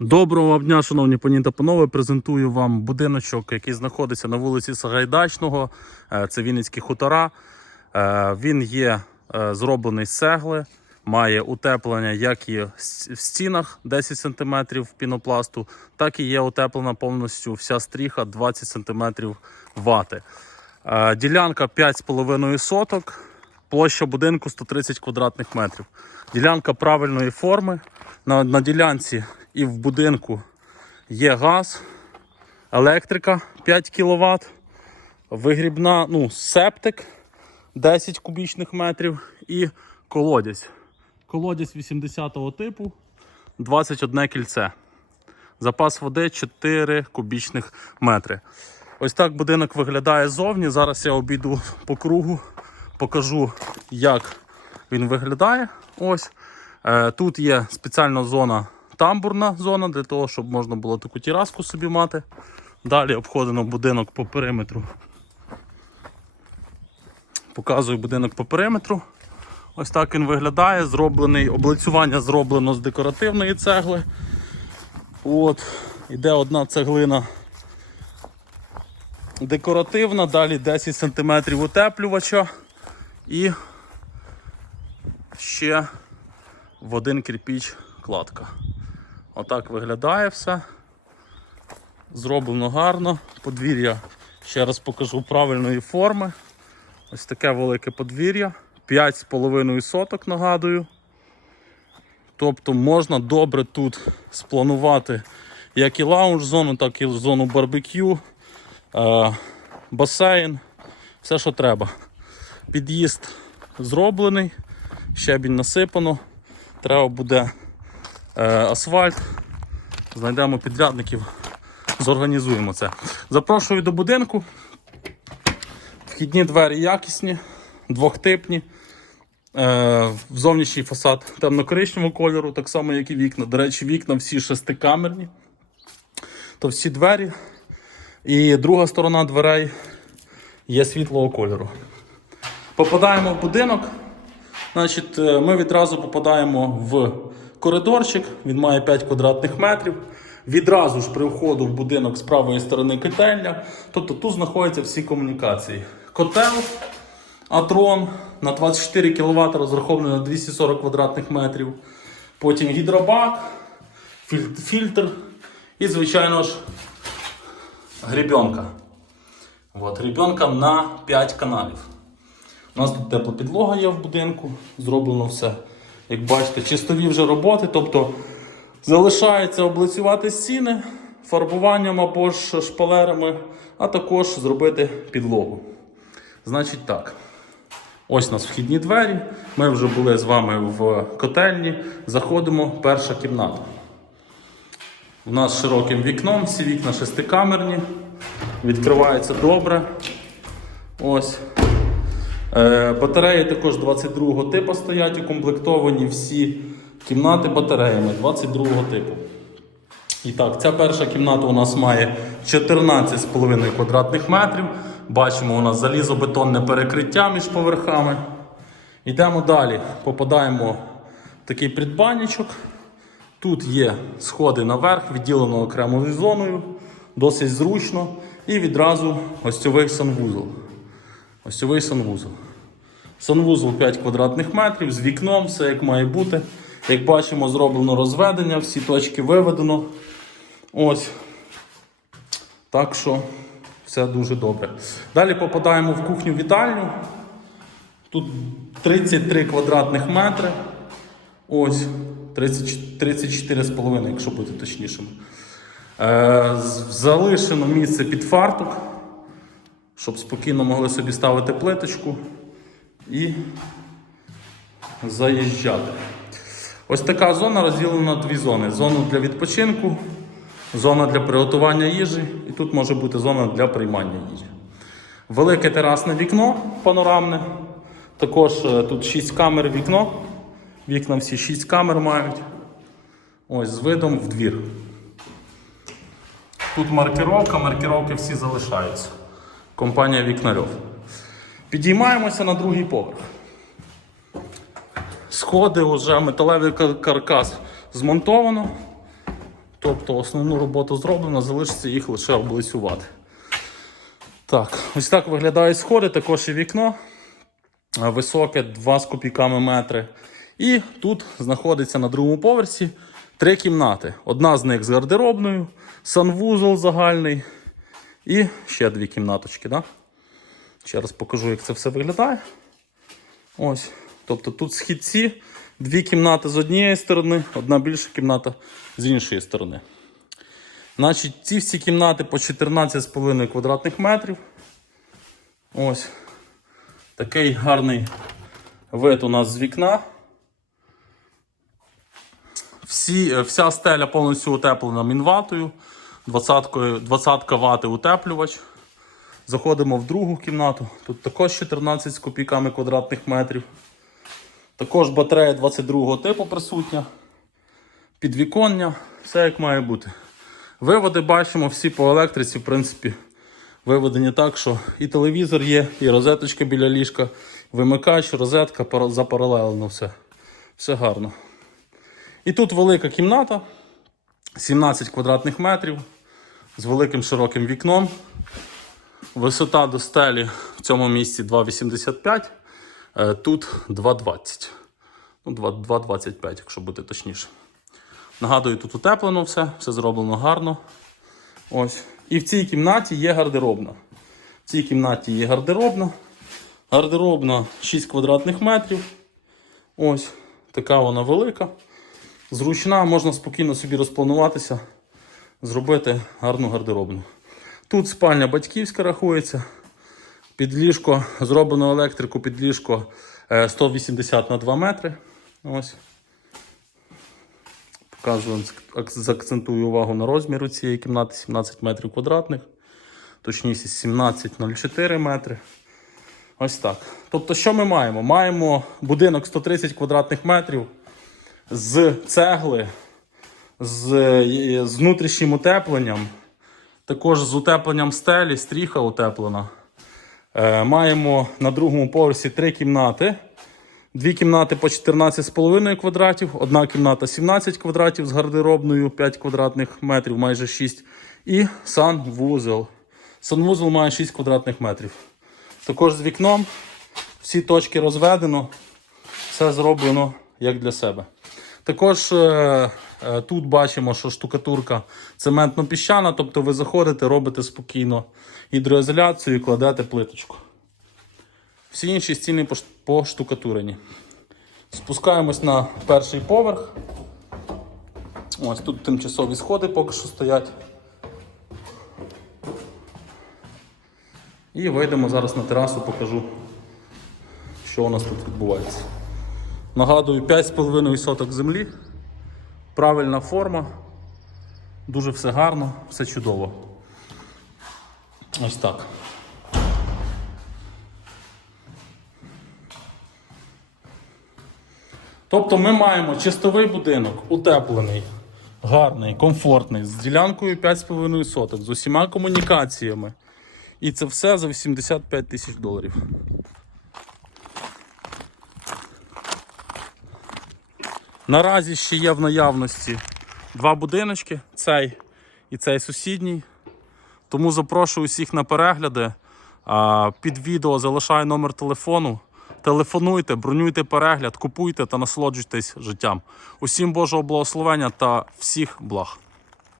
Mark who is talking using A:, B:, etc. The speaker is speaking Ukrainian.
A: Доброго дня, шановні пані та панове. Презентую вам будиночок, який знаходиться на вулиці Сагайдачного. Е, Це Вінницькі хутора. Е, Він є е, зроблений з цегли, має утеплення як і в стінах 10 см пінопласту, так і є утеплена повністю вся стріха 20 см вати. Ділянка 5,5 соток, площа будинку 130 квадратних метрів. Ділянка правильної форми. На, на ділянці і в будинку є газ, електрика 5 кВт, вигрібна, ну, септик 10 кубічних метрів і колодязь. Колодязь 80-го типу, 21 кільце. Запас води 4 кубічних метри. Ось так будинок виглядає ззовні. Зараз я обійду по кругу, покажу, як він виглядає. Ось. Е, Тут є спеціальна зона, тамбурна зона, для того, щоб можна було таку тераску собі мати. Далі обходимо будинок по периметру. Показую будинок по периметру. Ось так він виглядає. Зроблений, облицювання зроблено з декоративної цегли. От, іде одна цеглина декоративна, далі 10 см утеплювача і ще в один кирпіч кладка. Отак виглядає все. Зроблено гарно. Подвір'я, ще раз покажу правильної форми. Ось таке велике подвір'я. 5,5 соток, нагадую. Тобто можна добре тут спланувати як і лаунж-зону, так і зону барбекю, е, басейн, все, що треба. Під'їзд зроблений, щебінь насипано. Треба буде асфальт. Знайдемо підрядників, зорганізуємо це. Запрошую до будинку. Вхідні двері якісні, двохтипні. Е, зовнішній фасад темно-коричневого кольору, так само, як і вікна. До речі, вікна всі шестикамерні. То всі двері. І друга сторона дверей є світлого кольору. Попадаємо в будинок. Значить, е, ми відразу попадаємо в коридорчик, він має 5 квадратних метрів. Відразу ж при входу в будинок з правої сторони котельня. Тобто тут знаходяться всі комунікації. Котел, атрон на 24 кВт розрахований на 240 квадратних метрів. Потім гідробак, фільтр і, звичайно ж, гребенка. От, гребенка на 5 каналів. У нас тут тепла підлога є в будинку, зроблено все, як бачите, чистові вже роботи, тобто залишається облицювати стіни фарбуванням або ж шпалерами, а також зробити підлогу. Значить так. Ось у нас вхідні двері. Ми вже були з вами в котельні. Заходимо, перша кімната. У нас широким вікном, всі вікна шестикамерні. Відкривається добре. Ось. Е, Батареї також 22 типу стоять, укомплектовані всі кімнати батареями 22 типу. І так, ця перша кімната у нас має 14,5 квадратних метрів. Бачимо, у нас залізобетонне перекриття між поверхами. Йдемо далі, попадаємо в такий придбанничок. Тут є сходи наверх, відділено окремою зоною, досить зручно. І відразу гостьовий санвузол. Гостьовий санвузол. Санвузол 5 квадратних метрів з вікном, все як має бути. Як бачимо, зроблено розведення, всі точки виведено. Ось. Так що все дуже добре. Далі попадаємо в кухню-вітальню. Тут 33 квадратних метри. Ось 34,5, якщо бути точнішим. Е, залишено місце під фартук, щоб спокійно могли собі ставити плиточку і заїжджати. Ось така зона розділена на дві зони: зону для відпочинку, зона для приготування їжі, і тут може бути зона для приймання їжі. Велике терасне вікно панорамне. Також е, тут 6 камер вікно. Вікна всі 6 камер мають. Ось з видом в двір. Тут маркировка, маркировки всі залишаються. Компанія Вікнарьов. Підіймаємося на другий поверх. Сходи вже металевий каркас змонтовано. Тобто основну роботу зроблено, залишиться їх лише облицювати. Так, ось так виглядають сходи, також і вікно. Високе 2 з копійками метри. І тут знаходиться на другому поверсі три кімнати. Одна з них з гардеробною, санвузол загальний і ще дві кімнаточки. Да? Ще раз покажу, як це все виглядає. Ось. Тобто тут східці, дві кімнати з однієї сторони, одна більша кімната з іншої сторони. Значить, ці всі кімнати по 14,5 квадратних метрів. Ось. Такий гарний вид у нас з вікна. Всі, е, вся стеля повністю утеплена мінватою. 20, 20 вати утеплювач. Заходимо в другу кімнату. Тут також 14 з копійками квадратних метрів. Також батарея 22 типу присутня. Підвіконня, все як має бути. Виводи бачимо всі по електриці, в принципі, виведені так, що і телевізор є, і розеточка біля ліжка, вимикач, розетка запаралелено все. Все гарно. І тут велика кімната, 17 квадратних метрів з великим широким вікном. Висота до стелі в цьому місці 2,85, е, тут 2,20. Ну, 2,25, якщо бути точніше. Нагадую, тут утеплено все, все зроблено гарно. Ось. І в цій кімнаті є гардеробна. В цій кімнаті є гардеробна. Гардеробна 6 квадратних метрів. Ось. Така вона велика. Зручна, можна спокійно собі розплануватися, зробити гарну гардеробну. Тут спальня батьківська рахується. Під ліжко зроблено електрику під ліжко е, 180 на 2 метри. Ось. Покажу, заакцентую увагу на розміру цієї кімнати 17 метрів квадратних. Точніше 17,04 метри. Ось так. Тобто, що ми маємо? Маємо будинок 130 квадратних метрів з цегли, з, е, з внутрішнім утепленням, також з утепленням стелі, стріха утеплена. Е, маємо на другому поверсі три кімнати. Дві кімнати по 14,5 квадратів, одна кімната 17 квадратів з гардеробною 5 квадратних метрів, майже 6. І санвузол. Санвузол має 6 квадратних метрів. Також з вікном всі точки розведено, все зроблено як для себе. Також е, е, тут бачимо, що штукатурка цементно-піщана, тобто ви заходите, робите спокійно гідроізоляцію і кладете плиточку. Всі інші стіни поштукатурені. Спускаємось на перший поверх. Ось тут тимчасові сходи поки що стоять. І вийдемо зараз на терасу, покажу, що у нас тут відбувається. Нагадую, 5,5 соток землі. Правильна форма. Дуже все гарно, все чудово. Ось так. Тобто ми маємо чистовий будинок, утеплений, гарний, комфортний, з ділянкою 5,5 соток, з усіма комунікаціями. І це все за 85 тисяч доларів. Наразі ще є в наявності два будиночки, цей і цей сусідній. Тому запрошую усіх на перегляди. Під відео залишаю номер телефону. Телефонуйте, бронюйте перегляд, купуйте та насолоджуйтесь життям. Усім Божого благословення та всіх благ.